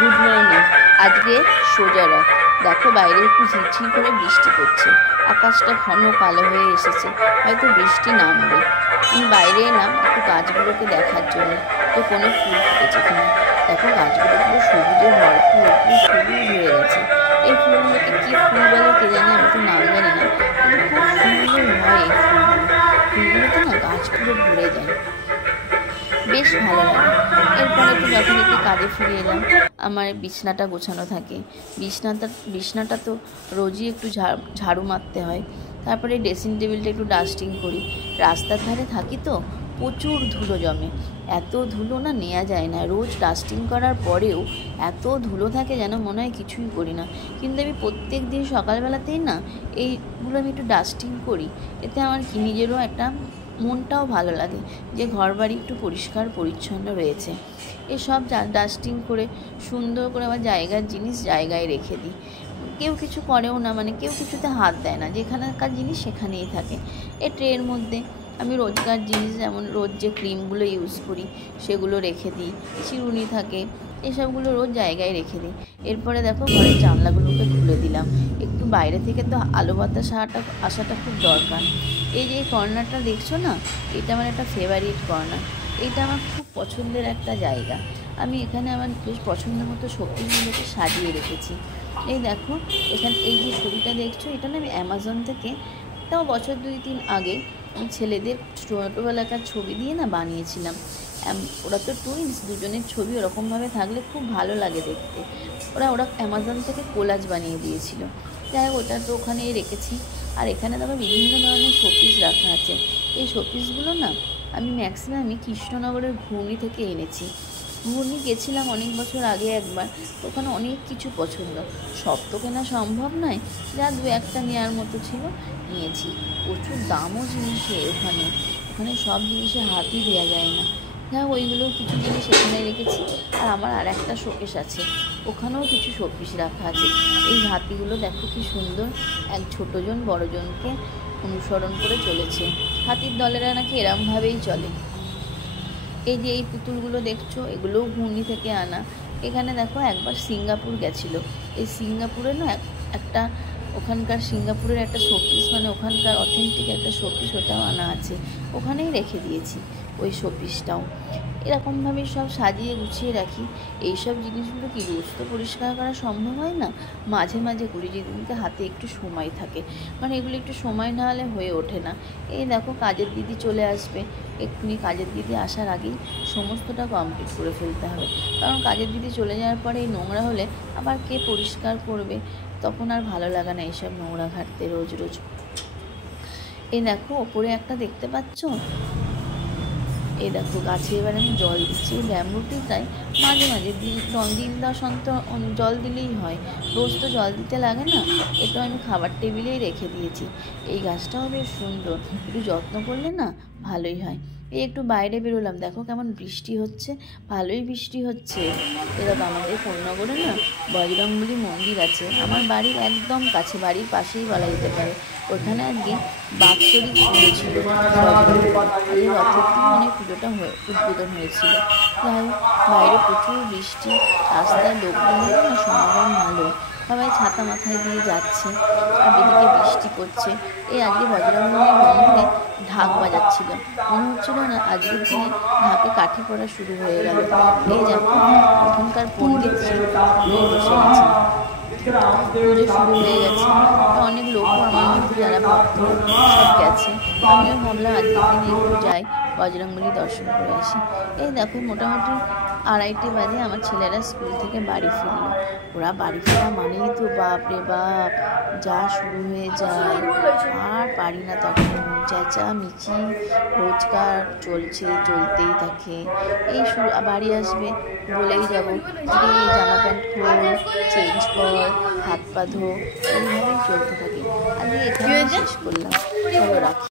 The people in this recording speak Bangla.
Good morning. আজকে সোজা রাত। দেখো বাইরে একটু ঝিরঝির করে বৃষ্টি পড়ছে, আকাশটা ঘন কালো হয়ে এসেছে, হয়তো বৃষ্টি নামবে। আমি বাইরে এলাম একটু গাছগুলোকে দেখার জন্য, তো কোনো ফুল ফুটেছে কিনা। দেখো গাছগুলো পুরো সবুজে ভরপুর, পুরো সবুজ হয়ে গেছে। এই ফুলগুলোকে কি ফুল বলে কে জানে, আমি তো নাম জানি না, কিন্তু খুব সুন্দর হয় এই ফুলগুলোতে না গাছ পুরো ভরে যায়, বেশ ভালো লাগে। এরপরে তো যথারীতি কাজে ফিরে এলাম। আমার বিছনাটা গোছানো থাকে, বিছনাটা তো রোজই একটু ঝাড়ু মারতে হয়। তারপরে ড্রেসিং টেবিলটা একটু ডাস্টিং করি। রাস্তার ধারে থাকি তো প্রচুর ধুলো জমে, এত ধুলো না নেওয়া যায় না। রোজ ডাস্টিং করার পরেও এত ধুলো থাকে যেন মনে হয় কিছুই করি না, কিন্তু আমি প্রত্যেক দিন সকালবেলাতেই না এইগুলো আমি একটু ডাস্টিং করি। এতে আমার কি নিজেরও একটা মনটাও ভালো লাগে যে ঘর বাড়ি একটু পরিষ্কার পরিচ্ছন্ন রয়েছে। এসব ডাস্টিং করে সুন্দর করে আমার জায়গার জিনিস জায়গায় রেখে দিই। কেউ কিছু করেও না, মানে কেউ কিছুতে হাত দেয় না, যেখানকার জিনিস সেখানেই থাকে। এই ট্রের মধ্যে আমি রোজকার জিনিস, যেমন রোজ যে ক্রিমগুলো ইউজ করি সেগুলো রেখে দিই, চিরুনি থাকে, এসবগুলো রোজ জায়গায় রেখে দিই। এরপরে দেখো ঘরের জানলাগুলোকে খুলে দিলাম, একটু বাইরে থেকে তো আলো বাতাস আসাটা খুব দরকার। এই যে কর্নারটা দেখছো না, এটা আমার একটা ফেভারিট কর্নার। এটা আমার খুব পছন্দের একটা জায়গা। আমি এখানে আমার বেশ পছন্দ মতো শোপিসগুলোকে সাজিয়ে রেখেছি। এই দেখো এখানে এই যে ছবিটা দেখছো, এটা না আমি অ্যামাজন থেকে, তাও বছর 2-3 আগে আমি ছেলেদের ছোটোবেলাকার ছবি দিয়ে না বানিয়েছিলাম। ওরা তো টুইন্স, দুজনের ছবি ওরকমভাবে থাকলে খুব ভালো লাগে দেখতে। ওরা অ্যামাজন থেকে কোলাজ বানিয়ে দিয়েছিল। যাই হোক, ওটা তো ওখানেই রেখেছি। আর এখানে দেখো বিভিন্ন ধরনের শোপিস রাখা আছে। এই শোপিসগুলো না আমি ম্যাক্সিমামই কৃষ্ণনগরের ঘূর্ণি থেকে এনেছি। ঘূর্ণি গেছিলাম অনেক বছর আগে একবার, ওখানে অনেক কিছু পছন্দ, সব তো কেনা সম্ভব নয়, যা 2-1টা নেওয়ার মতো ছিল নিয়েছি। প্রচুর দামও জিনিসে ওখানে সব জিনিসে হাতই দেওয়া যায় না। হ্যাঁ, ওইগুলো কিছু জিনিস এখানে রেখেছি। আর আমার আর একটা শোকেস আছে, ওখানেও কিছু শোপিস রাখা আছে। এই হাতিগুলো দেখো কি সুন্দর, এক ছোটোজন বড়জনকে অনুসরণ করে চলেছে। হাতির দলেরা নাকি এরমভাবেই চলে। এই যে এই পুতুলগুলো দেখছো, এগুলোও ঘূর্ণি থেকে আনা। এখানে দেখো একবার সিঙ্গাপুর গেছিলো, এই সিঙ্গাপুরে না একটা ওখানকার সিঙ্গাপুরের একটা শোপিস, মানে ওখানকার অথেন্টিক একটা শোপিস, ওটাও আনা আছে, ওখানেই রেখে দিয়েছি ওই শোপিসটাও। এরকমভাবে সব সাজিয়ে গুছিয়ে রাখি। এইসব জিনিসগুলো কি রোজ তো পরিষ্কার করা সম্ভব হয় না, মাঝে মাঝে করি, যেদিনকে হাতে একটু সময় থাকে, মানে এগুলো একটু সময় না হলে হয়ে ওঠে না। এই দেখো কাজের দিদি চলে আসবে, এক্ষুনি কাজের দিদি আসার আগেই সমস্তটা কমপ্লিট করে ফেলতে হবে, কারণ কাজের দিদি চলে যাওয়ার পরে এই নোংরা হলে আবার কে পরিষ্কার করবে, তখন আর ভালো লাগে না এইসব নোংরা ঘাটতে রোজ রোজ। এই দেখো ওপরে একটা দেখতে পাচ্ছ, এই দেখো গাছে এবার আমি জল দিচ্ছি। ব্যাম্বুটিটাই মাঝে মাঝে দিন দশ অন্তর জল দিলেই হয়, রোজ তো জল দিতে লাগে না। এটা আমি খাবার টেবিলেই রেখে দিয়েছি। এই গাছটাও বেশ সুন্দর, একটু যত্ন করলে না ভালোই হয়। এই একটু বাইরে বেরোলাম, দেখো কেমন বৃষ্টি হচ্ছে, ভালোই বৃষ্টি হচ্ছে। এরকম আমাদের কোন্নগরে না বজরংবলী মন্দির আছে, আমার বাড়ির একদম কাছে, বাড়ির পাশেই বলা যেতে পারে। ওখানে আজকে বাৎসরিক পুজো ছিল, বজরংবলী রথের দিন মানে পুজোটা উদ্বোধন হয়েছিল। যাই হোক, বাইরে প্রচুর বৃষ্টি, রাস্তায় লোকজনের না সমাগম ভালো, সবাই ছাতা মাথায় দিয়ে যাচ্ছে, আর এদিকে বৃষ্টি পড়ছে। এই আজকে বজরংবলীর মন্দিরে ঢাক বাজাচ্ছিল, মনে হচ্ছিল না আজকের দিনে ঢাকে কাঠি পড়া শুরু হয়ে গেল। এই দেখো ওখানকার পণ্ডিতজি বসে গেছে, পুজো শুরু হয়ে গেছে। অনেক লোকও আমার মধ্যে যারা ভক্ত সব গেছে, আমিও ভাবলাম আজকের দিনে একটু যাই, বজরংবলী দর্শন করে আসি। এই দেখো মোটামুটি 2:30 বাজে আমার ছেলেরা স্কুল থেকে বাড়ি ফিরলো। ওরা বাড়ি ফেরা মানেই তো বাপরে বাপ, যা শুরু হয়ে যায়, আর পারি না তখন, চেঁচামেচি রোজকার চলতেই থাকে। এই বাড়ি আসবে বলেই যাবো, কিরে জামা প্যান্ট খোল, চেঞ্জ কর, হাত পা ধো, এইভাবেই চলতে থাকে। আজকে এখানে শেষ করলাম, চলো রাখি।